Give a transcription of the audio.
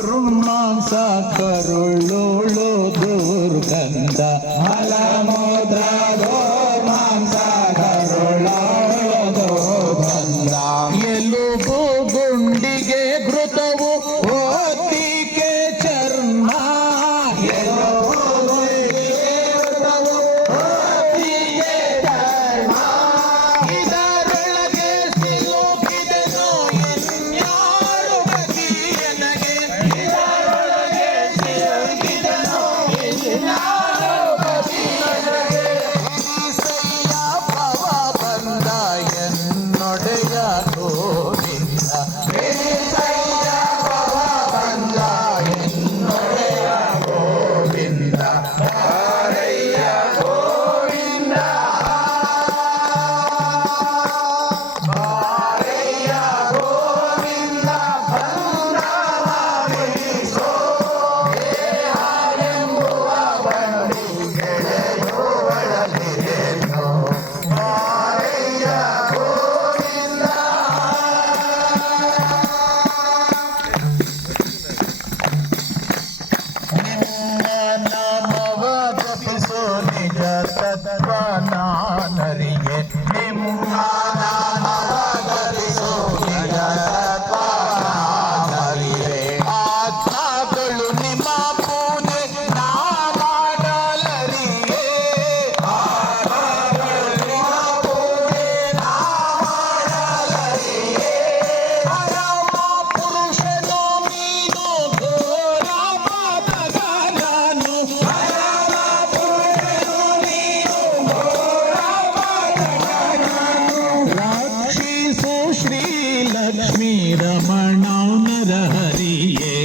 ದುರ್ಮಾಂಸ ಕರುಳುಳು ದುರ್ಗಂಧ ಮಲಮೂತ್ರ ದುರ್ಮಾಂಸ ಕರುಳುಳು ದುರ್ಗಂಧ ಎಲುಬು ಗುಂಡಿಗೆ ಘೃತವು ಓತಿಕೆ ಚರ್ಮ ಎಲುಬು ಗುಂಡಿಗೆ ಘೃತವು ಓತಿಕೆ ಚರ್ಮ ಇದರೊಳಗೆ ಸಿಲುಕಿದೆನು ಇನ್ಯಾರು ಗತಿಯನಗೆ ಇದರೊಳಗೆ ಸಿಲುಕಿದೆನು ಇನ್ಯಾರು ಗತಿಯನಗೆ ಈಸಯ್ಯ ಭವ ಬಂದ ಎನ್ನೊಡೆಯ ಗೋವಿಂದ ಈಸಯ್ಯ ಭವ ಬಂದ ಎನ್ನೊಡೆಯ ಗೋವಿಂದ ಹರಯ್ಯ ಗೋವಿಂದ ಹರಯ್ಯ ಗೋವಿಂದ ಬಂದವರಿಸೋ ದೇಹವೆಂಬುವ ಬಂಡಿ ಗೆಳೆಯುವಳಲಿರೇನು ಹರಯ್ಯ ಗೋವಿಂದ ನಿನ್ನ ನಾಮವ ಜಪಿಸೋ ನಿಜ ತತ್ವ ನಾನರಿಯೆ ನಿಮ್ಮ ನಾಮವ ಜಪಿಸೋ ನಿಜ ತತ್ವ ನಾನರಿಯೆ ಆತ್ಮಗಳು ನಿಮ್ಮ ಪೂಜೆ ನಾ ಮಾಡಲರಿಯೆ ಆತ್ಮಗಳು ನಿಮ್ಮ ಪೂಜೆ ನಾ ಮಾಡಲರಿಯೆ ಪರಮ ಪುರುಷನೋ ನೀನು ಘೋರ ಪಾತಕನು ಪರಮ ಪುರುಷನೋ ನೀನು ಘೋರ ಪಾತಕನು ರಕ್ಷಿಸು ಶ್ರೀ ಲಕ್ಷ್ಮೀ ರಮಣ ನರಹರಿಯೇ